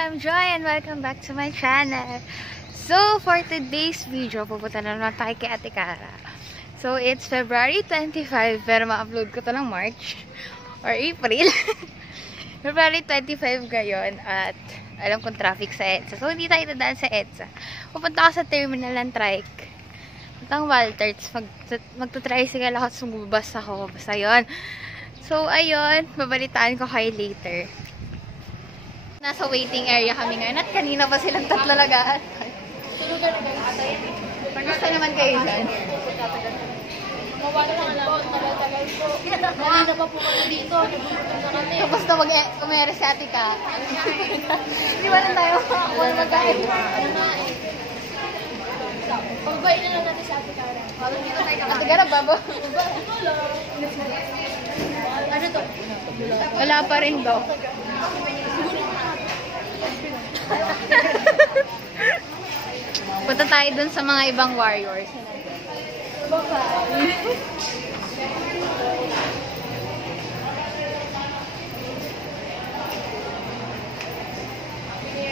I'm Joy and welcome back to my channel. So, for today's video, pupunta na naman tayo kay Ate Cara. So, it's February 25, pero ma-upload ko to ng March or April. February 25 ngayon at alam kong traffic sa EDSA. So, hindi tayo dadaan sa EDSA. Pupunta ako sa terminal ng trike. Puntang Walter, magta-tricycle ako at sumubas ako. Basta yun. So, ayun, babalitaan ko kayo later. Nasa waiting area kami ngayon at kanina pa silang tatlo lagaan. Gusto naman kayo dyan. Mawala lang alam. Tagal-tagal po. Kanina pa po kami dito. Nagugutom na kami. Tapos na umere si Ate Ka. Hindi ba lang tayo makakuha magkain? Pagbayin na lang natin si Ate Cara. Ate Cara, babo? Ano to? Wala pa rin daw. Punta tayo dun sa mga ibang warriors.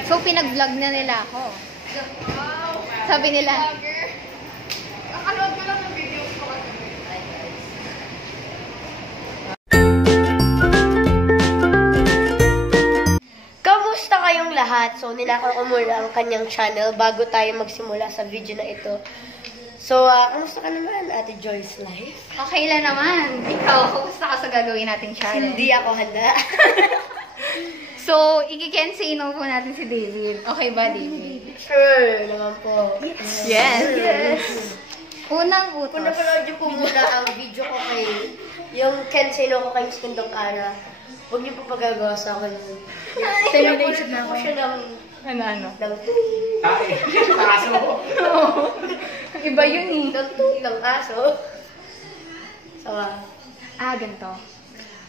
So, pinag-vlog na nila ako. Sabi nila, Kamusta kayong lahat? So, nilakaw ko muna ang kanyang channel bago tayo magsimula sa video na ito. So, kamusta ka naman, Ate Joy's Life? okay lang naman. Ikaw, kumusta ka sa gagawin nating channel? Hindi ako handa. So, i-kensei no po natin si David. Okay ba, David? Sure naman po. Yes. Unang utos. Kung napanood niyo po muna ang video ko kay yung Kensei no ko kay Miss Kindong Cara, huwag niyo po pagagawa sa akin. Termination na ako. Siya ng Ano? aso. Iba yun eh. Ng aso. Sawa. Ganito.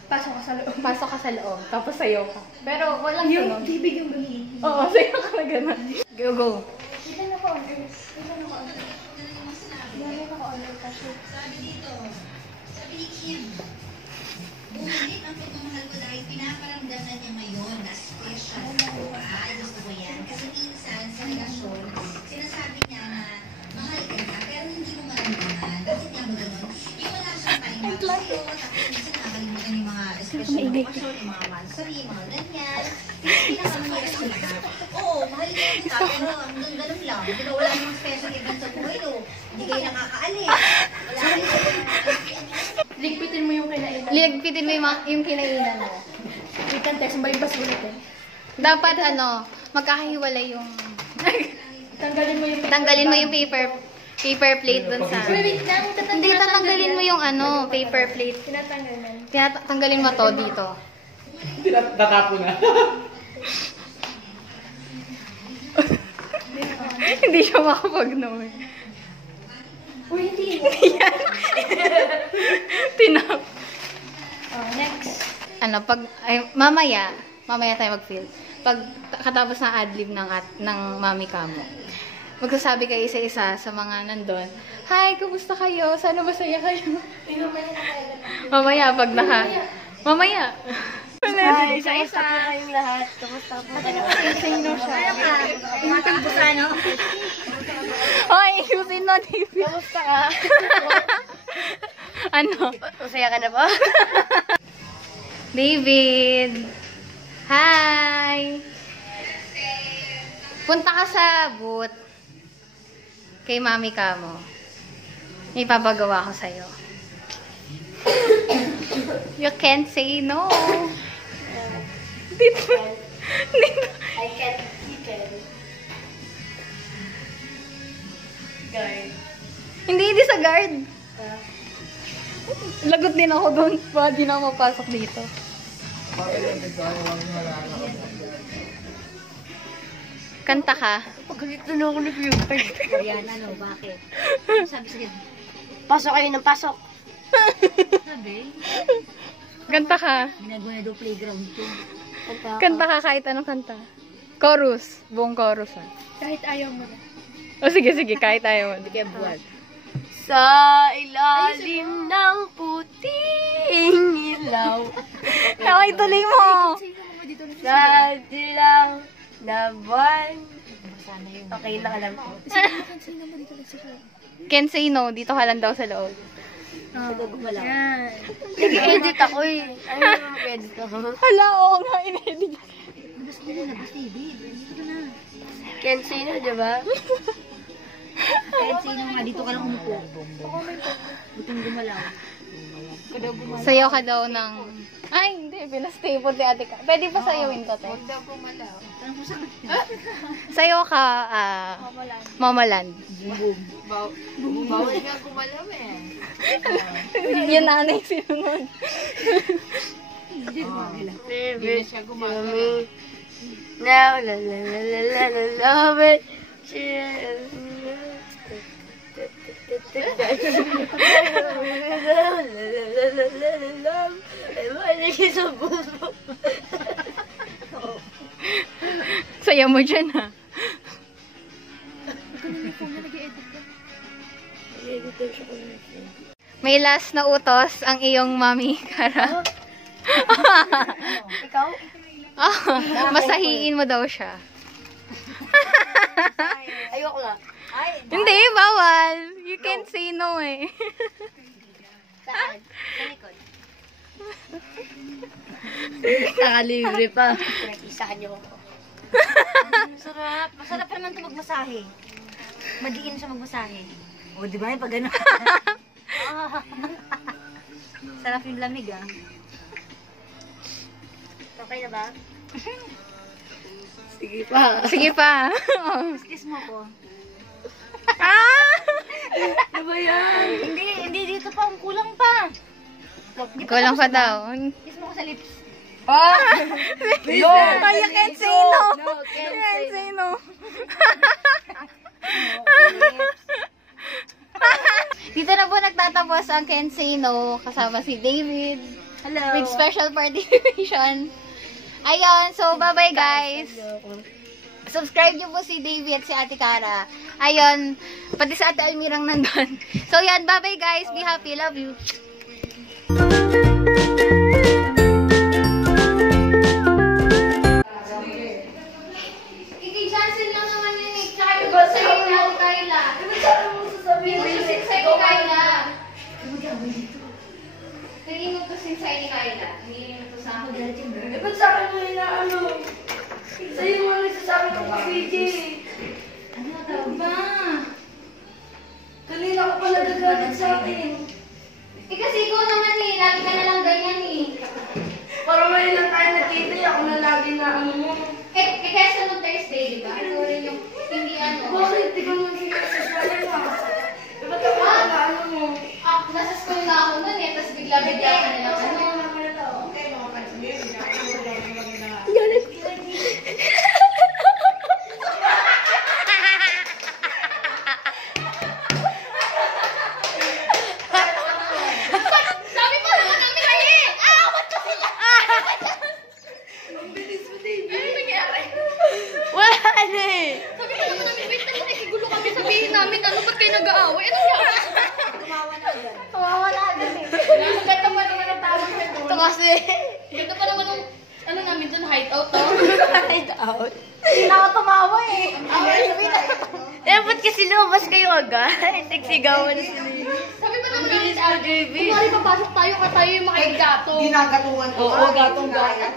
Pasok ka sa loob. Pasok ka sa loob, tapos sayo ka. Pero walang Yung tunog. bibig yung gamitin. Oo, sayo ka na gano'n. Go. Dito na ka-order. Dito na ka-order. Dito na ka-order kasi. Sabi dito, sabi ni Kim, bumalik ang pagmamahal ko dahil pinaparamdam na niya ngayon na special ako. Gusto ko yan. Kasi minsan sa relasyon, sinasabi niya na mahal ka na, pero hindi mo maramdaman. Bakit niya mo ganun? Yung wala siyang time out sa'yo, tapos minsan nakakalimutan yung mga special na okasyon, yung mga mansari, yung mga ganyan. Pinakamahirap sa lahat. Oo, mahal niya kita, pero hanggang ganun lang. Pero wala namang special event sa buhay, no? Hindi kayo nakakaalis. Wala kayo. Ligpitin mo yung kinainan. Ligpitin mo yung kinainan mo. Wait lang, test. May basulit eh. Dapat magkakahiwalay yung... Tanggalin mo yung paper plate dun sa... Wait lang. Hindi, tatanggalin mo yung paper plate. Tinatanggalan. Tanggalin mo to dito. Tatapo na. Hindi siya makapag-no eh. Uy, hindi. Tinap. Next. Mamaya tayo mag-film. Pag katapos ng adlib ng mami kamo, magsasabi kayo isa-isa sa mga nandun, hi, kumusta kayo? Sana masaya kayo? Mamaya, pag Mamaya. Hi, isa-isa kayong lahat. Kamusta po? Sino siya? Hoy, yusin no, David. Kamusta ka? Ano? Masaya ka na ba? David. Hi. Punta ka sa booth. Kay mami ka mo. May papagawa ko sa'yo. You can't say no. Dito. I can't. He can. Guard. Hindi sa guard. Lagot din ako doon. Baka di na ako mapasok dito. Kanta ka. Pagkalito na ako ni Cupid. Yan, ano, bakit? Sabi sa'yo, Pasok kayo ng pasok. sabi, Kanta ka. ginagawa na daw playground ko. Kanta ka kahit anong kanta. Chorus. Buong chorus ah. Kahit ayaw mo na. O sige, kahit tayo. Hindi kaya buwan. Sa ilalim ng puting ilaw. Nakay tuloy mo. Sa dilang Laban. Okay na alam ko. Can say no, dito ka lang daw sa loob. Yan. Nag-edit ako eh. Ay, mag-edit ako. Hala, oo nga, in-edit. Can't say no, diba? Kahit sino nga, dito ka lang umupo. Butong gumalaw. Sayaw ka daw ng... Ay, hindi. Pinastable ni ate ka. Pwede pa sayawin ko, te? Sayaw ka, Mamaland. Bawal nga gumalaw eh. Yung nanay sinunod. Baby, siya gumagalaw. Now, la la la la la la love it. Saya mo dyan, ha? May last na utos ang iyong mami, Kara. Ikaw? Masahiin mo daw siya. Ayoko nga. Hindi, bawal. You can't say no eh. Saan? Sa likod. Nakalibre pa. Pinag-isahan niyo ako. Masarap. Masarap pa naman ito magmasahe. Madiin siya magmasahe. O, di ba? Pag gano'n. Sarap yung lamig, ah. Okay na ba? Sige pa. Sige pa. Kiss mo ko. Ano ba yan? Hindi dito pa. Kulang pa. Kulang pa daw. Kiss mo ko sa lips. No! You can't say no! You can't say no! Dito na po nagtatapos ang Can't Say No kasama si David. Hello. With special participation. Ayun, so bye-bye guys. Subscribe nyo po si Davy at si Ate Kara. Ayun, pati si Ate Almirang nandun. So yan, bye-bye guys. Be happy. Love you. Iki-cancel lang naman yun eh. Tsaka yung sa'yo ni Ate Kayla. Pinususin sa'yo ni Kayla. Nag-inutusin sa'yo ni Kayla. Hindi inutus sa ako. Ba't sa akin mo inaano? Sa'yo mo nagsasabi ng PJ. Ano daw ba? Kanina ko pa nagagalit sa akin. Eh kasi ikaw naman eh. Lagi ka na lang ganyan eh. Para ngayon lang tayo nagkita, ako na lagi na ano mo. Kaya sa nung Thursday, di ba? Ikaw rin yung hindi ano. Bakit? Di ko nang sinasasaya na. Ba't ako na ano mo? Nasa school na ako nun eh. Tapos bigla-bigla ka na lang ano. Sabi mo naman namin kayo eh! What the Ang bilis mo, David. Ano nangyari? Wala na eh. Sabi mo naman namin, wait, nakikigulo kami, sabihin namin, ano ba't kayo nag-aaway? Ano nangyari? Tumawa na agad eh. Ganda pa naman ang tawag na doon. Ito kasi. Ganda pa naman ang, ano namin doon, hideout to. Hide out. Hindi na ako tumawa eh. Eh, ba't kasi lumabas kayo agad? Nagsigawan sila. Sabi pa naman namin, RJB. kunwari papasok tayo, ka tayo yung mga gato. Ginagatungan ko. Oo, gatong gaya.